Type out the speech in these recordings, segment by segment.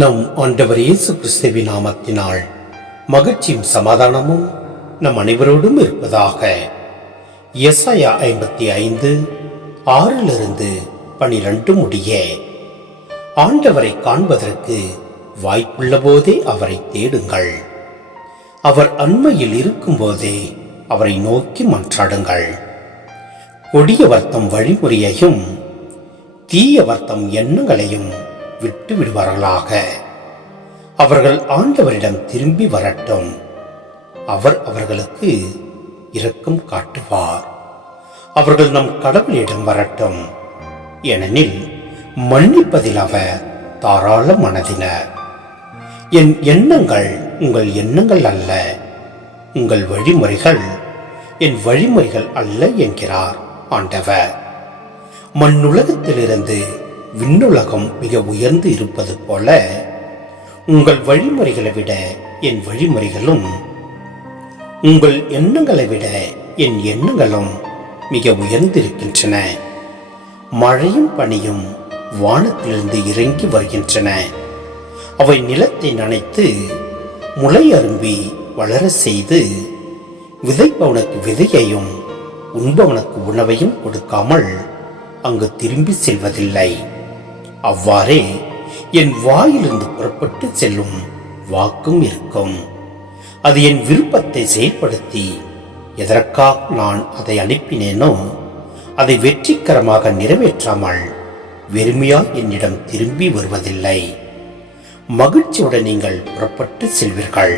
நம் ஆண்டவர் இயேசு கிறிஸ்துவின் நாமத்தினால் மகிழ்ச்சியும் சமாதானமும் நம் அனைவரோடும் இருப்பதாக. எசாயா 55:6-12 முடிய. ஆண்டவரை காண்பதற்கு வாய்ப்புள்ள போதே அவரை தேடுங்கள். அவர் அண்மையில் இருக்கும் போதே அவரை நோக்கி மன்றாடுங்கள். கொடிய வர்த்தம் வழிமுறையையும் தீய வர்த்தம் எண்ணங்களையும் விட்டு விடுவார்களாக. அவர்கள் ஆண்டவரிடம் திரும்பி வரட்டும். அவர் அவர்களுக்கு இரக்கம் காட்டுவார். அவர்கள் நம் கடவுளிடம் வரட்டும். ஏனெனில் மன்னிப்பதில் அவர் தாராள மனதினர். என் எண்ணங்கள் உங்கள் எண்ணங்கள் அல்ல, உங்கள் வழிமுறைகள் என் வழிமுறைகள் அல்ல என்கிறார் ஆண்டவர். மண்ணுலகத்திலிருந்து விண்ணுலகம் மிக உயர்ந்து இருப்பது போல உங்கள் வழிமுறைகளை விட என் வழிமுறைகளும், உங்கள் எண்ணங்களை விட என் எண்ணங்களும் மிக உயர்ந்திருக்கின்றன. மழையும் பனியும் வானத்திலிருந்து இறங்கி வருகின்றன. அவை நிலத்தை நனைத்து முளை அரும்பி வளர செய்து விதைப்பவனுக்கு விதையையும் உண்பவனுக்கு உணவையும் கொடுக்காமல் அங்கு திரும்பி செல்வதில்லை. அவ்வாறே என் வாயிலிருந்து புறப்பட்டு செல்லும் வாக்கும் இருக்கும். அது என் விருப்பத்தை செயல்படுத்தி எதற்காக நான் அதை அனுப்பினேனோ அதை வெற்றிகரமாக நிறைவேற்றாமல் வெறுமையாய் என்னிடம் திரும்பி வருவதில்லை. மகிழ்ச்சியுடன் நீங்கள் புறப்பட்டு செல்வீர்கள்.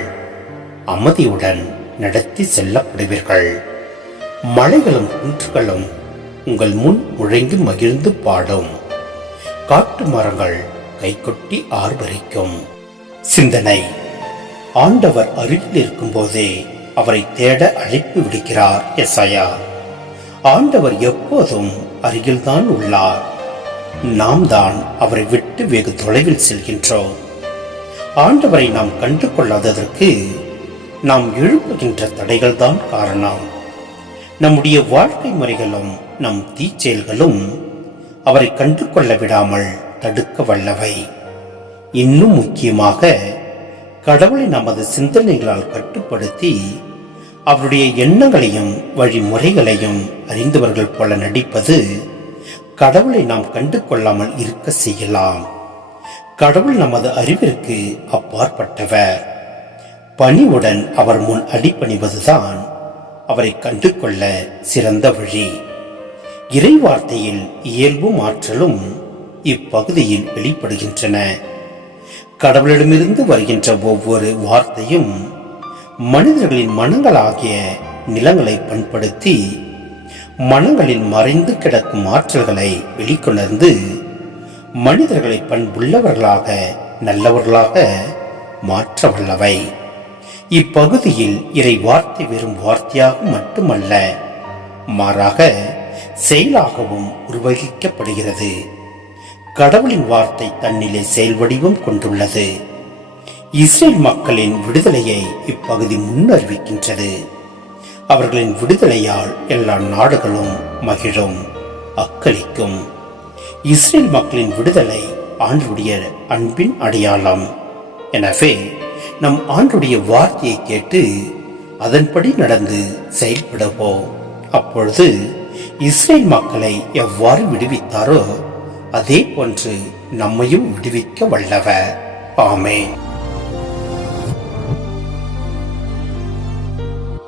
அமைதியுடன் நடத்தி செல்லப்படுவீர்கள். மலைகளும் குன்றுகளும் உங்கள் முன் முழங்கி மகிழ்ந்து பாடும். காட்டு மரங்கள் கைகொட்டி ஆர்ப்பரிக்கும். சிந்தனை: ஆண்டவர் அருகில் இருக்கும் போதே அவரை தேட அழைப்பு விடுக்கிறார் எசாயா. ஆண்டவர் எப்போதும் அருகில்தான் உள்ளார். நாம் தான் அவரை விட்டு வெகு தொலைவில் செல்கின்றோம். ஆண்டவரை நாம் கண்டு கொள்ளாததற்கு நாம் எழுப்புகின்ற தடைகள் தான் காரணம். நம்முடைய வாழ்க்கை முறைகளும் நம் தீச்செயல்களும் அவரை கண்டு கொள்ள விடாமல் தடுக்க வல்லவை. இன்னும் முக்கியமாக, கடவுளை நமது சிந்தனைகளால் கட்டுப்படுத்தி அவருடைய எண்ணங்களையும் வழிமுறைகளையும் அறிந்தவர்கள் போல நடிப்பது கடவுளை நாம் கண்டு கொள்ளாமல் இருக்க செய்யலாம். கடவுள் நமது அறிவிற்கு அப்பாற்பட்டவர். பணிவுடன் அவர் முன் அடிபணிவதுதான் அவரை கண்டு கொள்ள சிறந்த வழி. இறைவார்த்தையில் இயல்பும் ஆற்றலும் இப்பகுதியில் வெளிப்படுகின்றன. கடவுளிடமிருந்து வருகின்ற ஒவ்வொரு வார்த்தையும் மனிதர்களின் மனங்களாகிய நிலங்களை பண்படுத்தி மனங்களில் மறைந்து கிடக்கும் ஆற்றல்களை வெளிக்கொணர்ந்து மனிதர்களை பண்புள்ளவர்களாக நல்லவர்களாக மாற்ற வல்லவை. இப்பகுதியில் இறை வார்த்தை வெறும் வார்த்தையாக மட்டுமல்ல, மாறாக செயலாகவும் உருவகிக்கப்படுகிறது. கடவுளின் வார்த்தை தன்னிலே செயல் வடிவம் கொண்டுள்ளது. இஸ்ரேல் மக்களின் விடுதலையை இப்பகுதி முன்னறிவிக்கின்றது. அவர்களின் விடுதலையால் எல்லா நாடுகளும் மகிழும், அக்களிக்கும். இஸ்ரேல் மக்களின் விடுதலை ஆண்டுடைய அன்பின் அடையாளம். எனவே நம் ஆண்டுடைய வார்த்தையை கேட்டு அதன்படி நடந்து செயல்படுவோம். அப்பொழுது இஸ்ரேல் மக்களை எவ்வாறு விடுவித்தாரோ அதே போன்று நம்மையும் விடுவிக்க வல்லவர். ஆமென்.